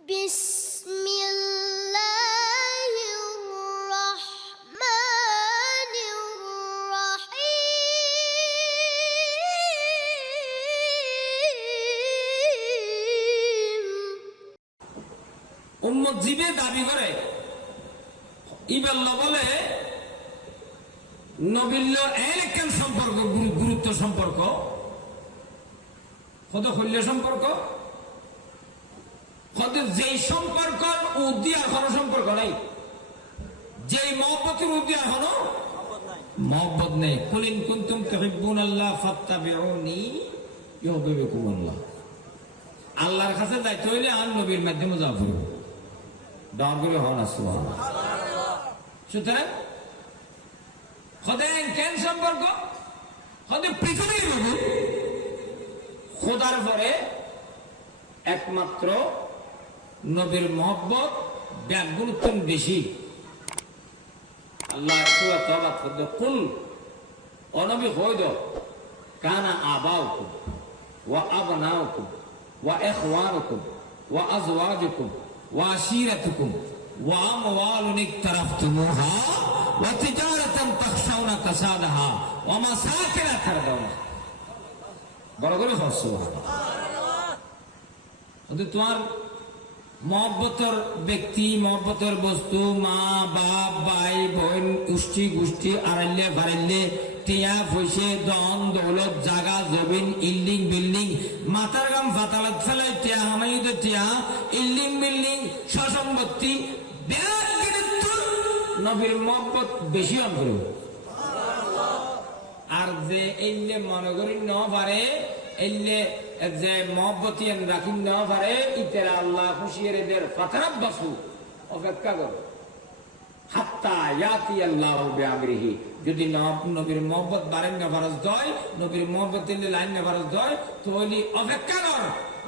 بسم الله الرحمن الرحيم উম্মত জীবে দাবি করে ইবাল্লা বলে নবিল্য এলেকান সম্পর্ক গুরু- গুরুত্ব সম্পর্ক কত হল্য সম্পর্ক কত যেই সম্পর্ক উদ্দিয়া হলো সম্পর্ক নাই। যেই মহব্বতের উদ্দিয়া হলো মহব্বত নেই। কুলিন কুন্তুম তুহিব্বুন আল্লাহ ফাত্তাবিউনি ইউহিব্বুকুম আল্লাহ আল্লাহর কাছে যাইতে হইলে আর নবীর মাধ্যমে যাওয়া পড়বে। দর করে হন আসুন সুতরাং খোদায় কেন সম্পর্ক? খোদে পৃথিবীর খোদার পরে একমাত্র নবীর মহব্বত ব্যাগ গুরুত্ব বেশি। আল্লাহ কুল অনবী হইদ কানা আবাউকুম, ওয়া আবনাউকুম, ওয়া ইখওয়ানুকুম, ওয়া আজওয়াজুকুম, ওয়া আশিরাতুকুম, ওয়া আমওয়ালুন ইকতারাফতুমুহা, ওয়া তিজারাতান তাখশাউনা কাসাদাহা, ওয়া মাসাকিন তারদাউনা। বড় করে হস, সুবহানাল্লাহ। তোমার মহব্বতর ব্যক্তি, মহব্বতর বস্তু, মা, বাপ, ভাই, বোন গোষ্ঠী গোষ্ঠী আড়াইলে, বাড়াইলে, টিয়া পয়সে দন, দৌলত, জাগা, জমিন ইল্ডিং বিল্ডিং মাথার গাম ফাতালত ফেলাই টিয়া, হামাইদ টিয়া ইল্ডিং বিল্ডিং সসম্পত্তি নবীর মহব্বত বেশি অন করব আর যে এলে মনে করি ন পারে এলে যে মহব্বতিয়ান রাখি ন পারে ইতেরা আল্লাহ খুশিয়ের এদের ফাতারাব বাসু অপেক্ষা করো। হাত্তা ইয়াতি আল্লাহ বিআমরিহি, যদি ন- নবীর মহব্বত বারেন না ফরজ দয়, নবীর মহব্বত দিলে লাইন না ফরজ দয়, তো ওইলি অপেক্ষা কর।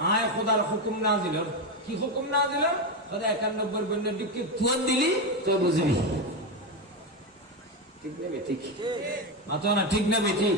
আয় খোদার হুকুম না দিল কি হুকুম না দিল তোদের একানব্বই বন্য দিককে তুয়ান দিলি তো বুঝবি। ঠিক নেবে, ঠিক? মাতো না, ঠিক নেবে, ঠিক?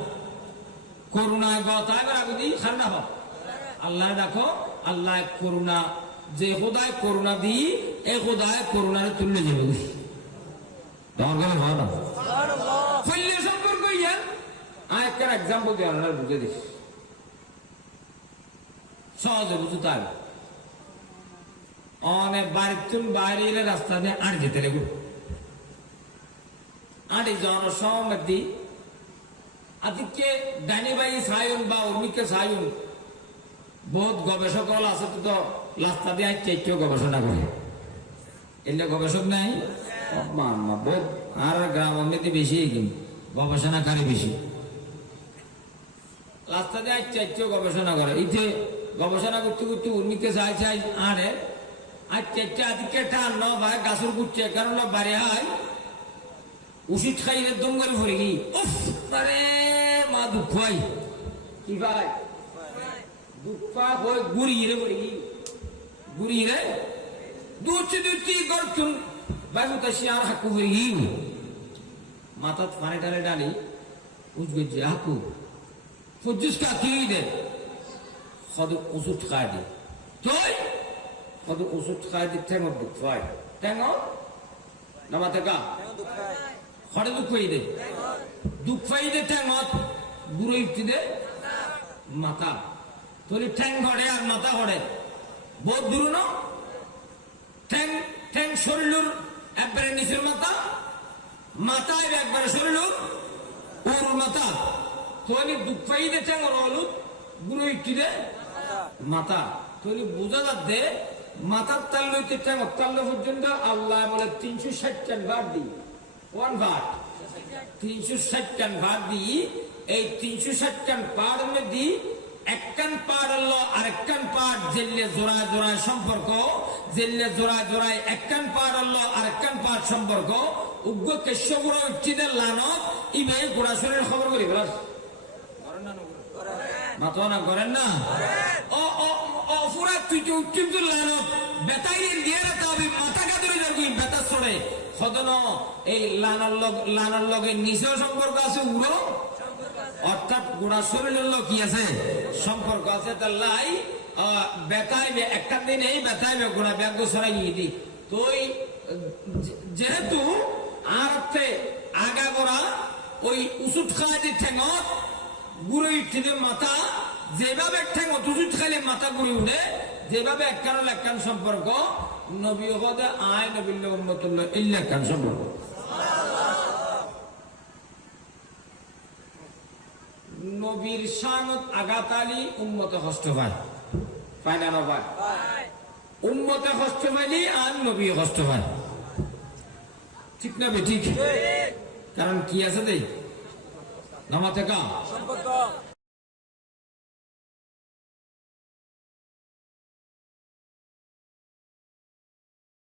করুণায় গদ আইবার আগুদি খার না হোক। আল্লাহ দেখো, আল্লাহ করুণা, যে খোদায় করুণা দিই এই খোদায় করুণারে তুললে যাবে দরকার হয় না। ফল্লে সম্পর্ক ইয়া আর একটা এক্সাম্পল দিয়ে আপনার বুঝে দিস। সহজে বুঝতে হবে অনেক বাড়ির তুন বাইরে এলে রাস্তা দিয়ে আট যেতে রেগু আটি জনসম্মতি আদিকে ডানি বাই সায়ন বা অমিকে সায়ন। বহুত গবেষক আছে তো রাস্তা দিয়ে কেউ গবেষণা করে। এলে গবেষক নাই? বহুত। আর গ্রাম এমনিতে বেশি, কিন্তু গবেষণাকারী বেশি। রাস্তা দিয়ে চাইতেও গবেষণা করে। ইতে গবেষণা করতে করতে উর্মিকে চাই চাই আরে আর চাইতে আদিকে টান ন ভাই গাছের গুচ্ছে, কারণ বাড়ি হয় উচিত খাইলে দম করে ভরে গি উফ দুঃখ হয় কি ভাই দুঃখ হয় গুড়ি রে গি গুড়ি রে? দুচি দুচি গরচুন বায়ু তাসি আর হাকু গি মাথাত ফানে টানে ডালি উজগজ্জে হাকু। ফজ্জুসকা কি দে? খদ ওষুধ খাই দে। তুই? খদ ওষুধ খাই দি ঠেঙ দুঃখ হয় ঠেঙ নামাতে কা? খড়ে দুঃখ দে। দুঃখ পাই দে ঠেঙত গুরু ইফতি দে মাথা। তোর ঠ্যাং ঘড়ে আর মাথা ঘড়ে বহুত দূর ন? ঠ্যাং ঠ্যাং শরীর একবারে নিচের মাথা মাথায় একবারে শরীর ওর মাথা। তোলি দুঃখ পাই দে ঠ্যাং রলুত গুরু ইফতি দে মাথা। তোলি বোঝা যাচ্ছে, মাথার তাল লইতে ঠ্যাং তাল পর্যন্ত আল্লাহ বলে তিনশো ষাট টান ভাট দিই। ওয়ান ভাট তিনশো ষাট টান ভাট দিই এই তিনশো ষাট টান পাহাড়ের মধ্যে একখান পাট হলো আরেকখান পাট জেলে জোড়ায় জোড়ায় সম্পর্ক। জেলে জোড়ায় জোড়ায় একখান পাট হলো আরেকখান পাট সম্পর্ক। উগ্র কেশবুড় উচ্চিদের লানত। ইবে গোড়া শরীর খবর করি বলার তুই তো উচ্চিত লানত। সদন, এই লগ সম্পর্ক আছে উড়ো অর্থাৎ গোড়া শরীরের লোক কি আছে? সম্পর্ক আছে তার লাই। বেতাইবে একটা দিন এই বেতাইবে গোড়া ব্যাগ সরাই দি। তুই যেহেতু আর হচ্ছে আগা গোড়া, ওই উচুট খাওয়া যে ঠেঙত গুড়ে উঠছে মাথা, যেভাবে ঠেঙত উচুট খাইলে মাথা গুড়ি উঠে, যেভাবে একখান একখান সম্পর্ক, নবী হদে আয় উন্মতুল্য এই একখান সম্পর্ক। নবীর শানত আঘাত আলী উম্মতে কষ্ট পায়। পায় না না পায়? উম্মতে কষ্ট পাইলি আর নবী কষ্ট পায়। ঠিক না ঠিক? কারণ কি আছে দেই? নামাতে কা